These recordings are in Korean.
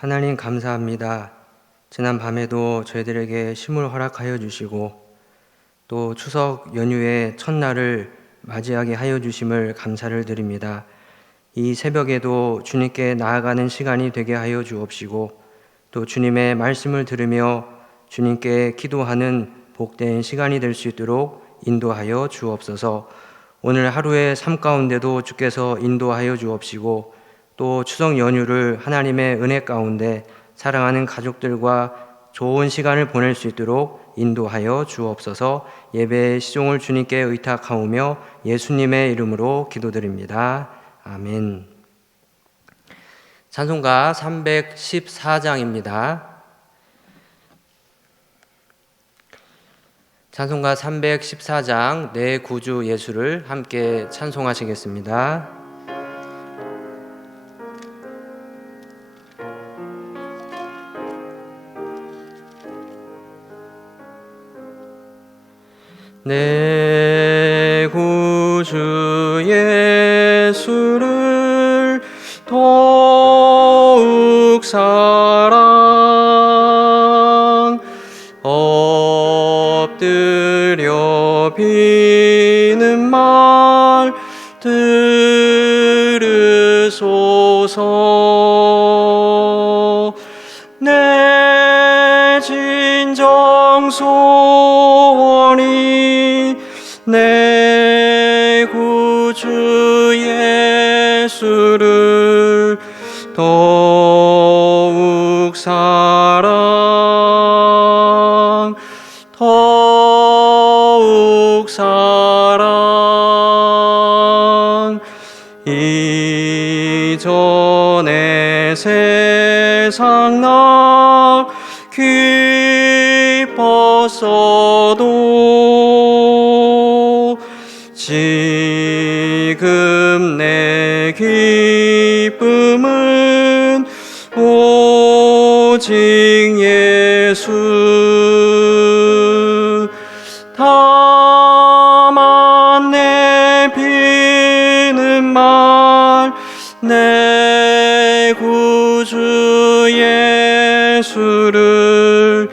하나님 감사합니다. 지난 밤에도 저희들에게 쉼을 허락하여 주시고 또 추석 연휴의 첫날을 맞이하게 하여 주심을 감사를 드립니다. 이 새벽에도 주님께 나아가는 시간이 되게 하여 주옵시고 또 주님의 말씀을 들으며 주님께 기도하는 복된 시간이 될 수 있도록 인도하여 주옵소서. 오늘 하루의 삶 가운데도 주께서 인도하여 주옵시고 또 추석 연휴를 하나님의 은혜 가운데 사랑하는 가족들과 좋은 시간을 보낼 수 있도록 인도하여 주옵소서. 예배의 시종을 주님께 의탁하오며 예수님의 이름으로 기도드립니다. 아멘. 찬송가 314장입니다. 찬송가 314장 내 구주 예수를 함께 찬송하시겠습니다. 내 구주 예수를 더욱 사랑 엎드려 비는 말 들으소서. 내 진정 소원이 내 구주 예수를 더욱 사랑 이전에 세상 나 기뻤어도 지금 내 기쁨은 오직 예수. 다만 내 비는 말 내 구주 예수를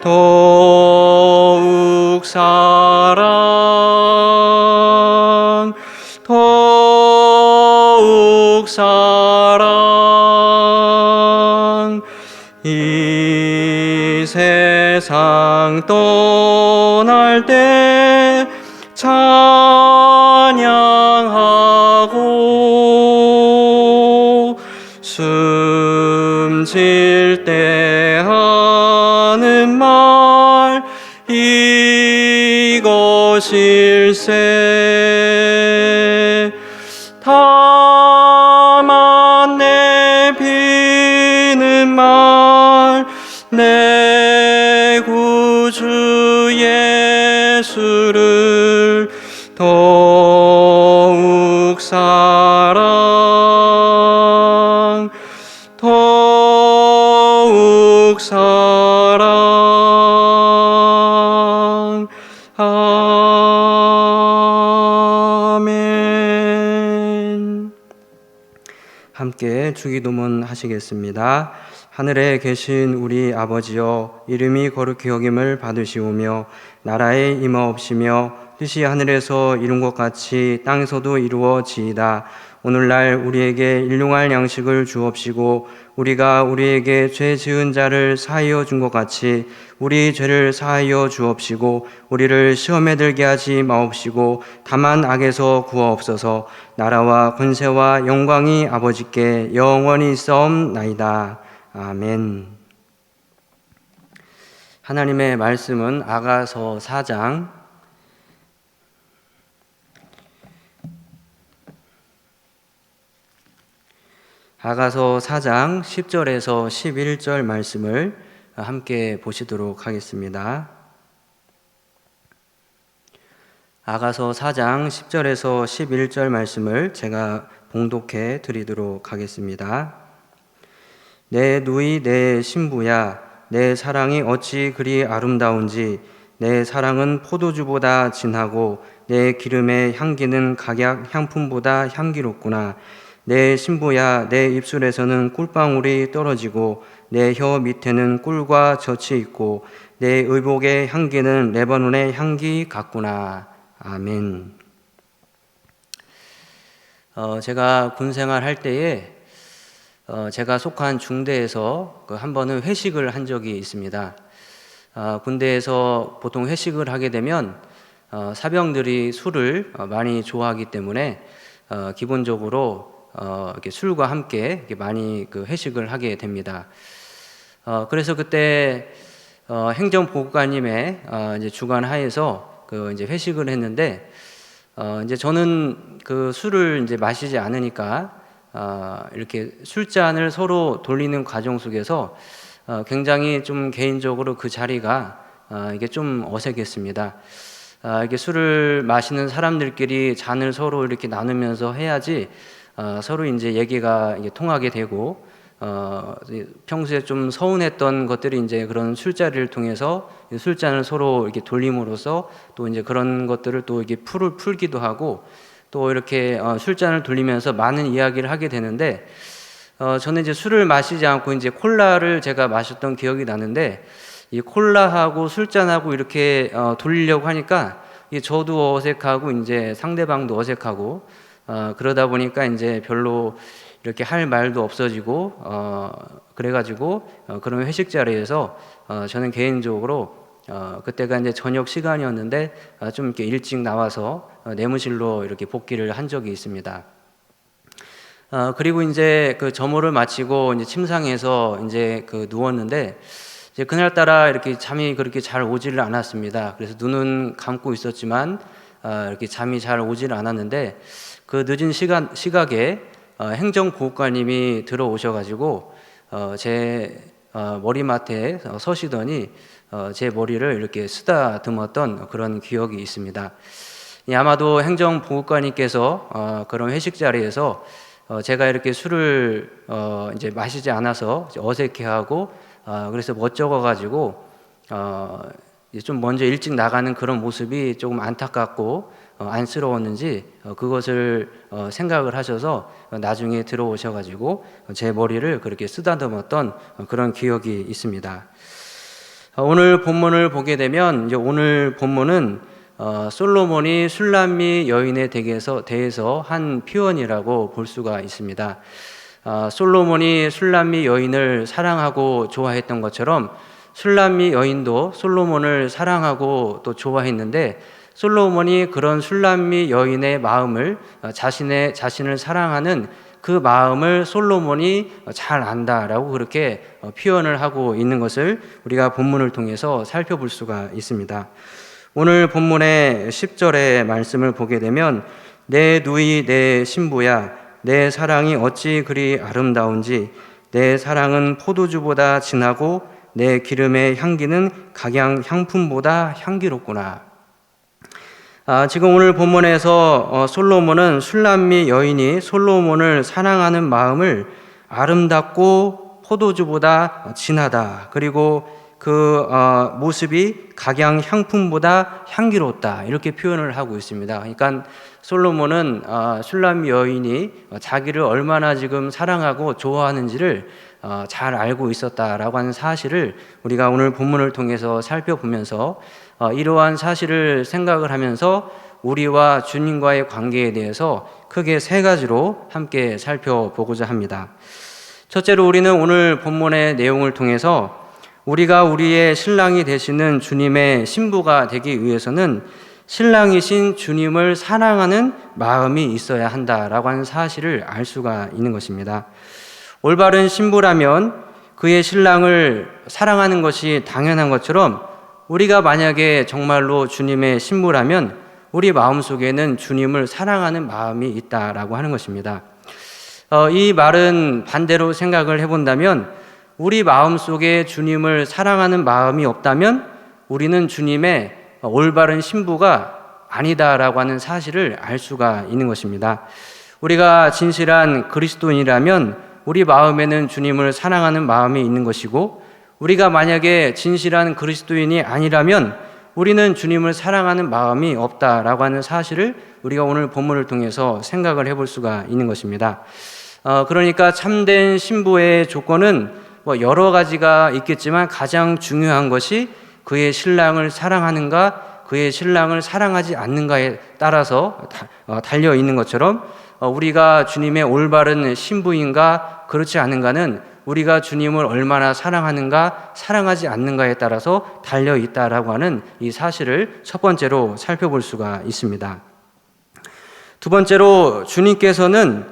더욱 사랑 이 세상 떠날 때 찬양하고 숨질 때 하는 말 이것일세. 다만 내 비는 말 내 구주 예수를 더욱 사랑 아멘. 함께 주기도문 하시겠습니다. 하늘에 계신 우리 아버지여, 이름이 거룩히 여김을 받으시오며 나라에 임하옵시며 뜻이 하늘에서 이룬 것 같이 땅에서도 이루어지이다. 오늘날 우리에게 일용할 양식을 주옵시고 우리가 우리에게 죄 지은 자를 사하여 준 것 같이 우리 죄를 사하여 주옵시고 우리를 시험에 들게 하지 마옵시고 다만 악에서 구하옵소서. 나라와 권세와 영광이 아버지께 영원히 있사옵나이다. 아멘. 하나님의 말씀은 아가서 4장 아가서 4장 10절에서 11절 말씀을 함께 보시도록 하겠습니다. 아가서 4장 10절에서 11절 말씀을 제가 봉독해 드리도록 하겠습니다. 내 누이 내 신부야, 내 사랑이 어찌 그리 아름다운지. 내 사랑은 포도주보다 진하고 내 기름의 향기는 각약 향품보다 향기롭구나. 내 신부야, 내 입술에서는 꿀방울이 떨어지고 내 혀 밑에는 꿀과 젖이 있고 내 의복의 향기는 레바논의 향기 같구나. 아멘. 제가 군 생활할 때에 제가 속한 중대에서 한 번은 회식을 한 적이 있습니다. 군대에서 보통 회식을 하게 되면 사병들이 술을 많이 좋아하기 때문에 기본적으로 이렇게 술과 함께 이렇게 많이 그 회식을 하게 됩니다. 그래서 그때 행정보고관님의 이제 주관 하에서 그 이제 회식을 했는데 이제 저는 그 술을 이제 마시지 않으니까 이렇게 술잔을 서로 돌리는 과정 속에서 굉장히 좀 개인적으로 그 자리가 이게 좀 어색했습니다. 이렇게 술을 마시는 사람들끼리 잔을 서로 이렇게 나누면서 해야지 서로 이제 얘기가 이제 통하게 되고 평소에 좀 서운했던 것들이 이제 그런 술자리를 통해서 술잔을 서로 이렇게 돌림으로써 또 이제 그런 것들을 또 이게 풀기도 하고 또 이렇게 술잔을 돌리면서 많은 이야기를 하게 되는데 저는 이제 술을 마시지 않고 이제 콜라를 제가 마셨던 기억이 나는데 이 콜라하고 술잔하고 이렇게 돌리려고 하니까 저도 어색하고 이제 상대방도 어색하고 그러다 보니까 이제 별로 이렇게 할 말도 없어지고 그래가지고 그런 회식 자리에서 저는 개인적으로 그때가 이제 저녁 시간이었는데 좀 이렇게 일찍 나와서 내무실로 이렇게 복귀를 한 적이 있습니다. 그리고 이제 그 점호를 마치고 이제 침상에서 이제 그 누웠는데 이제 그날따라 이렇게 잠이 그렇게 잘 오지를 않았습니다. 그래서 눈은 감고 있었지만 이렇게 잠이 잘 오지를 않았는데 그 늦은 시각에 행정보호관님이 들어오셔가지고 제 머리맡에 서시더니 제 머리를 이렇게 쓰다듬었던 그런 기억이 있습니다. 아마도 행정보호관님께서 그런 회식 자리에서 제가 이렇게 술을 이제 마시지 않아서 어색해하고 그래서 멋쩍어가지고 좀 먼저 일찍 나가는 그런 모습이 조금 안타깝고 안쓰러웠는지 그것을 생각을 하셔서 나중에 들어오셔가지고 제 머리를 그렇게 쓰다듬었던 그런 기억이 있습니다. 오늘 본문을 보게 되면 이제 오늘 본문은 솔로몬이 술람미 여인에 대해서 한 표현이라고 볼 수가 있습니다. 솔로몬이 술람미 여인을 사랑하고 좋아했던 것처럼 술람미 여인도 솔로몬을 사랑하고 또 좋아했는데 솔로몬이 그런 술람미 여인의 마음을 자신을 사랑하는 그 마음을 솔로몬이 잘 안다라고 그렇게 표현을 하고 있는 것을 우리가 본문을 통해서 살펴볼 수가 있습니다. 오늘 본문의 10절의 말씀을 보게 되면 내 누이 내 신부야 내 사랑이 어찌 그리 아름다운지 내 사랑은 포도주보다 진하고 내 기름의 향기는 각양 향품보다 향기롭구나. 지금 오늘 본문에서 솔로몬은 술람미 여인이 솔로몬을 사랑하는 마음을 아름답고 포도주보다 진하다. 그리고 그 모습이 각양 향품보다 향기롭다. 이렇게 표현을 하고 있습니다. 그러니까 솔로몬은 술람미 여인이 자기를 얼마나 지금 사랑하고 좋아하는지를 잘 알고 있었다라고 하는 사실을 우리가 오늘 본문을 통해서 살펴보면서 이러한 사실을 생각을 하면서 우리와 주님과의 관계에 대해서 크게 세 가지로 함께 살펴보고자 합니다. 첫째로 우리는 오늘 본문의 내용을 통해서 우리가 우리의 신랑이 되시는 주님의 신부가 되기 위해서는 신랑이신 주님을 사랑하는 마음이 있어야 한다라고 하는 사실을 알 수가 있는 것입니다. 올바른 신부라면 그의 신랑을 사랑하는 것이 당연한 것처럼 우리가 만약에 정말로 주님의 신부라면 우리 마음속에는 주님을 사랑하는 마음이 있다라고 하는 것입니다. 이 말은 반대로 생각을 해본다면 우리 마음속에 주님을 사랑하는 마음이 없다면 우리는 주님의 올바른 신부가 아니다라고 하는 사실을 알 수가 있는 것입니다. 우리가 진실한 그리스도인이라면 우리 마음에는 주님을 사랑하는 마음이 있는 것이고 우리가 만약에 진실한 그리스도인이 아니라면 우리는 주님을 사랑하는 마음이 없다라고 하는 사실을 우리가 오늘 본문을 통해서 생각을 해볼 수가 있는 것입니다. 그러니까 참된 신부의 조건은 여러 가지가 있겠지만 가장 중요한 것이 그의 신랑을 사랑하는가, 그의 신랑을 사랑하지 않는가에 따라서 달려 있는 것처럼 우리가 주님의 올바른 신부인가 그렇지 않은가는 우리가 주님을 얼마나 사랑하는가 사랑하지 않는가에 따라서 달려 있다라고 하는 이 사실을 첫 번째로 살펴볼 수가 있습니다. 두 번째로 주님께서는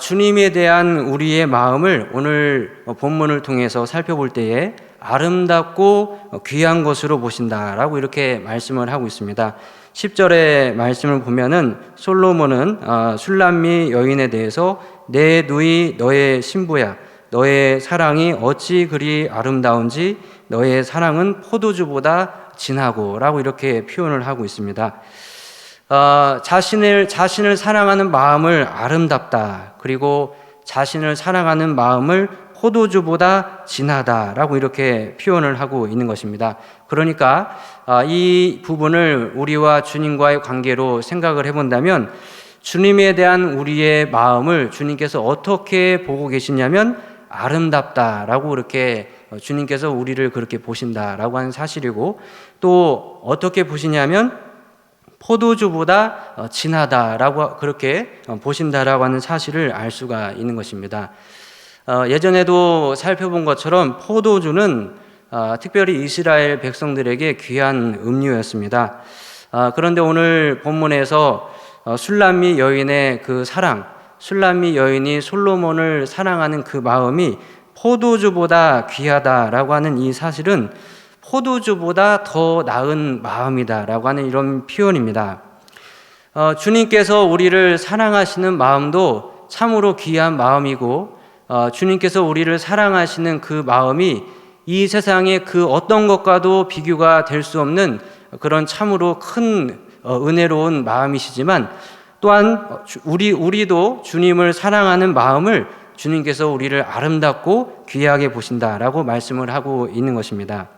주님에 대한 우리의 마음을 오늘 본문을 통해서 살펴볼 때에 아름답고 귀한 것으로 보신다라고 이렇게 말씀을 하고 있습니다. 10절의 말씀을 보면은 솔로몬은 술람미 여인에 대해서 내 누이 너의 신부야, 너의 사랑이 어찌 그리 아름다운지 너의 사랑은 포도주보다 진하고 라고 이렇게 표현을 하고 있습니다. 자신을 사랑하는 마음을 아름답다, 그리고 자신을 사랑하는 마음을 포도주보다 진하다라고 이렇게 표현을 하고 있는 것입니다. 그러니까 이 부분을 우리와 주님과의 관계로 생각을 해본다면 주님에 대한 우리의 마음을 주님께서 어떻게 보고 계시냐면 아름답다라고 이렇게 주님께서 우리를 그렇게 보신다라고 하는 사실이고, 또 어떻게 보시냐면 포도주보다 진하다라고 그렇게 보신다라고 하는 사실을 알 수가 있는 것입니다. 예전에도 살펴본 것처럼 포도주는 특별히 이스라엘 백성들에게 귀한 음료였습니다. 그런데 오늘 본문에서 술람미 여인의 그 사랑, 술람미 여인이 솔로몬을 사랑하는 그 마음이 포도주보다 귀하다라고 하는 이 사실은 포도주보다 더 나은 마음이다라고 하는 이런 표현입니다. 주님께서 우리를 사랑하시는 마음도 참으로 귀한 마음이고, 주님께서 우리를 사랑하시는 그 마음이 이 세상의 그 어떤 것과도 비교가 될 수 없는 그런 참으로 큰 은혜로운 마음이시지만, 또한 우리도 주님을 사랑하는 마음을 주님께서 우리를 아름답고 귀하게 보신다라고 말씀을 하고 있는 것입니다.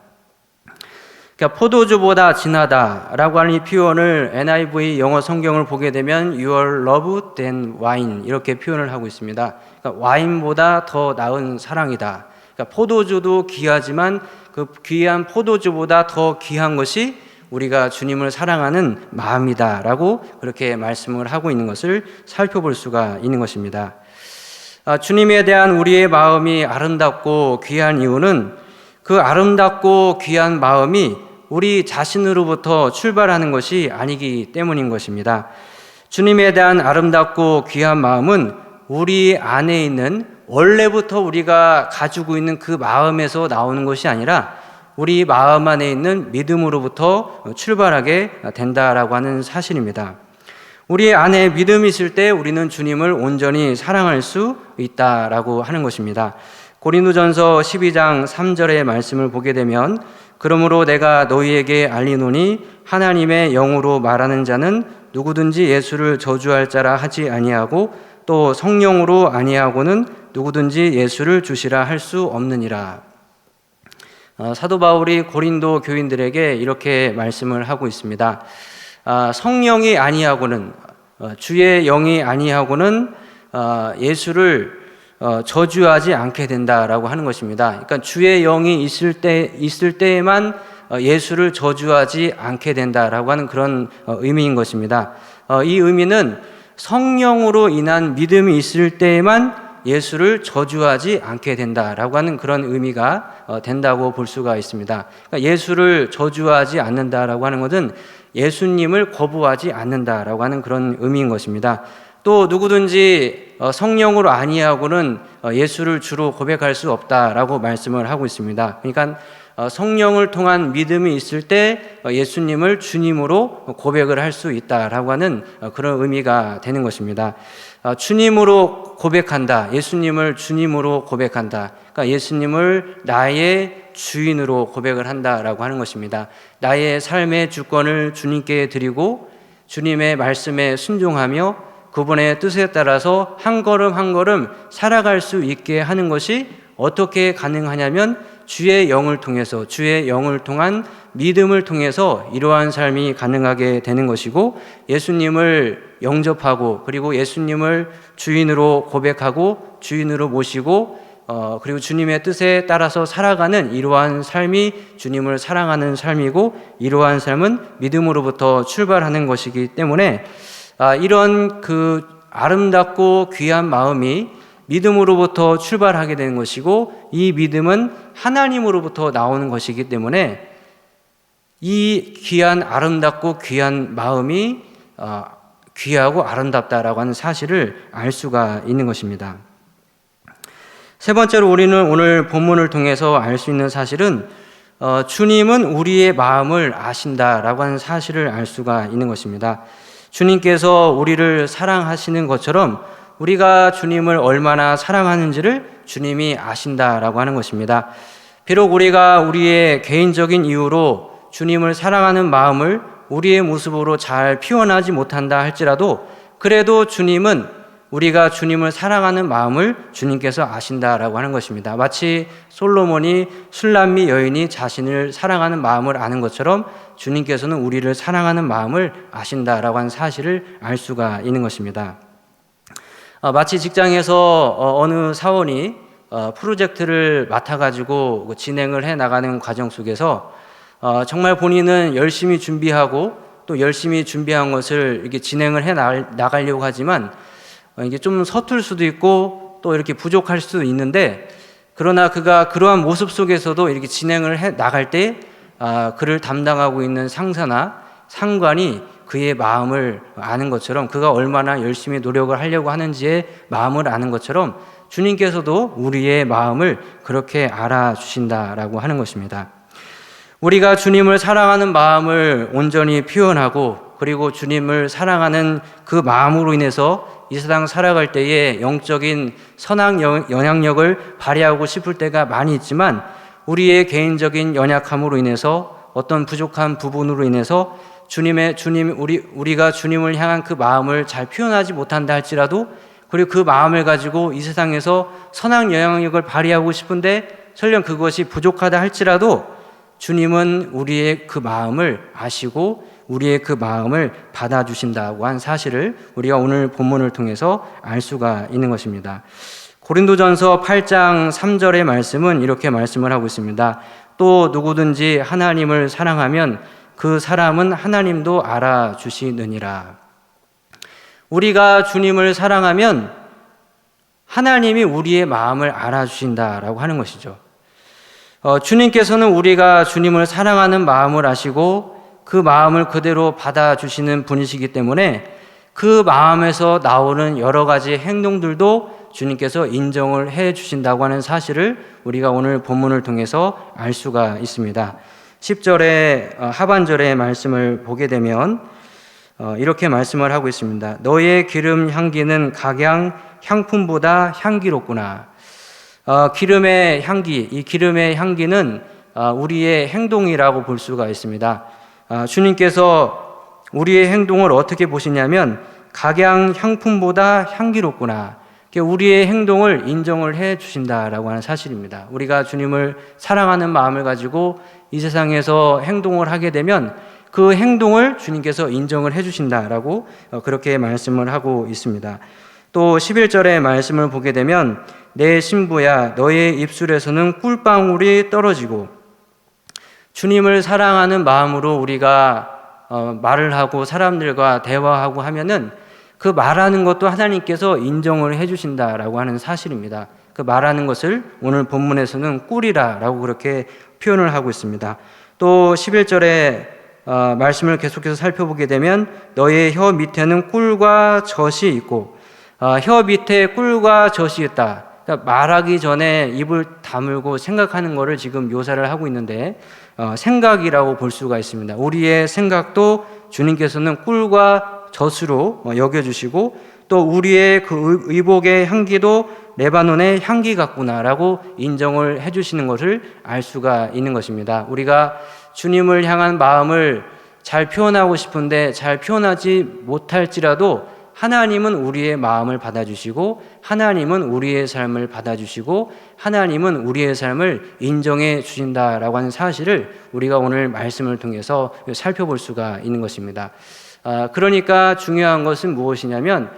그러니까 포도주보다 진하다라고 하는 이 표현을 NIV 영어 성경을 보게 되면 You are loved than wine 이렇게 표현을 하고 있습니다. 그러니까 와인보다 더 나은 사랑이다. 그러니까 포도주도 귀하지만 그 귀한 포도주보다 더 귀한 것이 우리가 주님을 사랑하는 마음이다라고 그렇게 말씀을 하고 있는 것을 살펴볼 수가 있는 것입니다. 주님에 대한 우리의 마음이 아름답고 귀한 이유는 그 아름답고 귀한 마음이 우리 자신으로부터 출발하는 것이 아니기 때문인 것입니다. 주님에 대한 아름답고 귀한 마음은 우리 안에 있는 원래부터 우리가 가지고 있는 그 마음에서 나오는 것이 아니라 우리 마음 안에 있는 믿음으로부터 출발하게 된다라고 하는 사실입니다. 우리 안에 믿음이 있을 때 우리는 주님을 온전히 사랑할 수 있다라고 하는 것입니다. 고린도전서 12장 3절의 말씀을 보게 되면 그러므로 내가 너희에게 알리노니 하나님의 영으로 말하는 자는 누구든지 예수를 저주할 자라 하지 아니하고 또 성령으로 아니하고는 누구든지 예수를 주시라 할 수 없느니라. 사도 바울이 고린도 교인들에게 이렇게 말씀을 하고 있습니다. 성령이 아니하고는 주의 영이 아니하고는 예수를 저주하지 않게 된다라고 하는 것입니다. 그러니까 주의 영이 있을 때에만 예수를 저주하지 않게 된다라고 하는 그런 의미인 것입니다. 이 의미는 성령으로 인한 믿음이 있을 때에만 예수를 저주하지 않게 된다라고 하는 그런 의미가 된다고 볼 수가 있습니다. 그러니까 예수를 저주하지 않는다라고 하는 것은 예수님을 거부하지 않는다라고 하는 그런 의미인 것입니다. 또 누구든지 성령으로 아니하고는 예수를 주로 고백할 수 없다라고 말씀을 하고 있습니다. 그러니까 성령을 통한 믿음이 있을 때 예수님을 주님으로 고백을 할 수 있다라고 하는 그런 의미가 되는 것입니다. 주님으로 고백한다. 예수님을 주님으로 고백한다. 그러니까 예수님을 나의 주인으로 고백을 한다라고 하는 것입니다. 나의 삶의 주권을 주님께 드리고 주님의 말씀에 순종하며 그분의 뜻에 따라서 한 걸음 한 걸음 살아갈 수 있게 하는 것이 어떻게 가능하냐면 주의 영을 통해서, 주의 영을 통한 믿음을 통해서 이러한 삶이 가능하게 되는 것이고, 예수님을 영접하고 그리고 예수님을 주인으로 고백하고 주인으로 모시고 그리고 주님의 뜻에 따라서 살아가는 이러한 삶이 주님을 사랑하는 삶이고, 이러한 삶은 믿음으로부터 출발하는 것이기 때문에 이런 그 아름답고 귀한 마음이 믿음으로부터 출발하게 되는 것이고, 이 믿음은 하나님으로부터 나오는 것이기 때문에 이 귀한 아름답고 귀한 마음이 귀하고 아름답다라고 하는 사실을 알 수가 있는 것입니다. 세 번째로 우리는 오늘 본문을 통해서 알 수 있는 사실은 주님은 우리의 마음을 아신다라고 하는 사실을 알 수가 있는 것입니다. 주님께서 우리를 사랑하시는 것처럼 우리가 주님을 얼마나 사랑하는지를 주님이 아신다라고 하는 것입니다. 비록 우리가 우리의 개인적인 이유로 주님을 사랑하는 마음을 우리의 모습으로 잘 표현하지 못한다 할지라도, 그래도 주님은 우리가 주님을 사랑하는 마음을 주님께서 아신다라고 하는 것입니다. 마치 솔로몬이 술람미 여인이 자신을 사랑하는 마음을 아는 것처럼 주님께서는 우리를 사랑하는 마음을 아신다라고 하는 사실을 알 수가 있는 것입니다. 마치 직장에서 어느 사원이 프로젝트를 맡아가지고 진행을 해 나가는 과정 속에서 정말 본인은 열심히 준비하고 또 열심히 준비한 것을 이렇게 진행을 해 나가려고 하지만 이게 좀 서툴 수도 있고 또 이렇게 부족할 수도 있는데, 그러나 그가 그러한 모습 속에서도 이렇게 진행을 해 나갈 때 그를 담당하고 있는 상사나 상관이 그의 마음을 아는 것처럼, 그가 얼마나 열심히 노력을 하려고 하는지의 마음을 아는 것처럼 주님께서도 우리의 마음을 그렇게 알아주신다라고 하는 것입니다. 우리가 주님을 사랑하는 마음을 온전히 표현하고 그리고 주님을 사랑하는 그 마음으로 인해서 이 세상 살아갈 때에 영적인 선한 영향력을 발휘하고 싶을 때가 많이 있지만, 우리의 개인적인 연약함으로 인해서 어떤 부족한 부분으로 인해서 우리가 주님을 향한 그 마음을 잘 표현하지 못한다 할지라도, 그리고 그 마음을 가지고 이 세상에서 선한 영향력을 발휘하고 싶은데 설령 그것이 부족하다 할지라도 주님은 우리의 그 마음을 아시고 우리의 그 마음을 받아주신다고 한 사실을 우리가 오늘 본문을 통해서 알 수가 있는 것입니다. 고린도전서 8장 3절의 말씀은 이렇게 말씀을 하고 있습니다. 또 누구든지 하나님을 사랑하면 그 사람은 하나님도 알아주시느니라. 우리가 주님을 사랑하면 하나님이 우리의 마음을 알아주신다라고 하는 것이죠. 주님께서는 우리가 주님을 사랑하는 마음을 아시고 그 마음을 그대로 받아주시는 분이시기 때문에 그 마음에서 나오는 여러 가지 행동들도 주님께서 인정을 해 주신다고 하는 사실을 우리가 오늘 본문을 통해서 알 수가 있습니다. 10절의 하반절의 말씀을 보게 되면 이렇게 말씀을 하고 있습니다. 너의 기름 향기는 각양 향품보다 향기롭구나. 기름의 향기, 이 기름의 향기는 우리의 행동이라고 볼 수가 있습니다. 주님께서 우리의 행동을 어떻게 보시냐면 각양 향품보다 향기롭구나. 우리의 행동을 인정을 해 주신다라고 하는 사실입니다. 우리가 주님을 사랑하는 마음을 가지고 이 세상에서 행동을 하게 되면 그 행동을 주님께서 인정을 해 주신다라고 그렇게 말씀을 하고 있습니다. 또 11절의 말씀을 보게 되면 내 신부야 너의 입술에서는 꿀방울이 떨어지고, 주님을 사랑하는 마음으로 우리가 말을 하고 사람들과 대화하고 하면은 그 말하는 것도 하나님께서 인정을 해주신다라고 하는 사실입니다. 그 말하는 것을 오늘 본문에서는 꿀이라고 그렇게 표현을 하고 있습니다. 또 11절에 말씀을 계속해서 살펴보게 되면 너의 혀 밑에는 꿀과 젖이 있고, 혀 밑에 꿀과 젖이 있다. 그러니까 말하기 전에 입을 다물고 생각하는 것을 지금 묘사를 하고 있는데 생각이라고 볼 수가 있습니다. 우리의 생각도 주님께서는 꿀과 젖으로 여겨주시고, 또 우리의 그 의복의 향기도 레바논의 향기 같구나라고 인정을 해주시는 것을 알 수가 있는 것입니다. 우리가 주님을 향한 마음을 잘 표현하고 싶은데 잘 표현하지 못할지라도 하나님은 우리의 마음을 받아주시고 하나님은 우리의 삶을 받아주시고 하나님은 우리의 삶을 인정해 주신다라고 하는 사실을 우리가 오늘 말씀을 통해서 살펴볼 수가 있는 것입니다. 그러니까 중요한 것은 무엇이냐면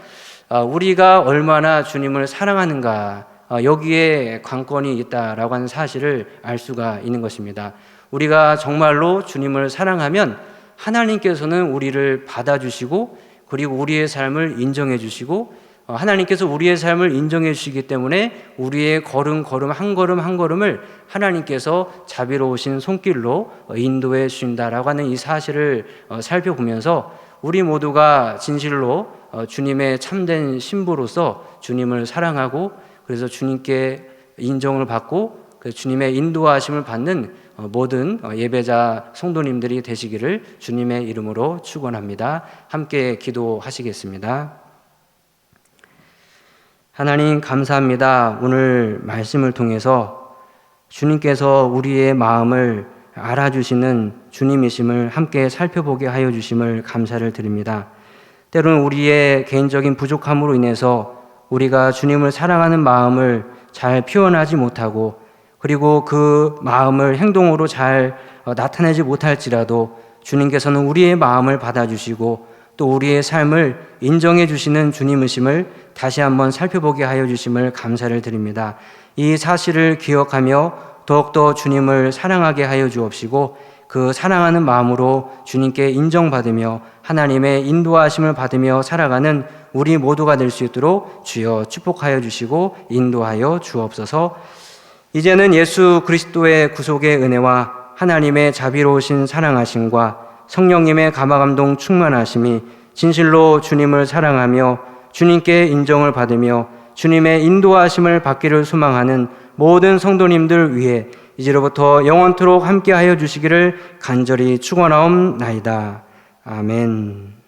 우리가 얼마나 주님을 사랑하는가, 여기에 관건이 있다라고 하는 사실을 알 수가 있는 것입니다. 우리가 정말로 주님을 사랑하면 하나님께서는 우리를 받아주시고 그리고 우리의 삶을 인정해 주시고 하나님께서 우리의 삶을 인정해 주시기 때문에 우리의 걸음 한 걸음을 하나님께서 자비로우신 손길로 인도해 주신다라고 하는 이 사실을 살펴보면서 우리 모두가 진실로 주님의 참된 신부로서 주님을 사랑하고 그래서 주님께 인정을 받고 주님의 인도하심을 받는 모든 예배자 성도님들이 되시기를 주님의 이름으로 축원합니다. 함께 기도하시겠습니다. 하나님 감사합니다. 오늘 말씀을 통해서 주님께서 우리의 마음을 알아주시는 주님이심을 함께 살펴보게 하여 주심을 감사를 드립니다. 때로는 우리의 개인적인 부족함으로 인해서 우리가 주님을 사랑하는 마음을 잘 표현하지 못하고 그리고 그 마음을 행동으로 잘 나타내지 못할지라도 주님께서는 우리의 마음을 받아주시고 또 우리의 삶을 인정해 주시는 주님이심을 다시 한번 살펴보게 하여 주심을 감사를 드립니다. 이 사실을 기억하며 더욱더 주님을 사랑하게 하여 주옵시고 그 사랑하는 마음으로 주님께 인정받으며 하나님의 인도하심을 받으며 살아가는 우리 모두가 될 수 있도록 주여 축복하여 주시고 인도하여 주옵소서. 이제는 예수 그리스도의 구속의 은혜와 하나님의 자비로우신 사랑하심과 성령님의 감화감동 충만하심이 진실로 주님을 사랑하며 주님께 인정을 받으며 주님의 인도하심을 받기를 소망하는 모든 성도님들 위해 이제로부터 영원토록 함께하여 주시기를 간절히 축원하옵나이다. 아멘.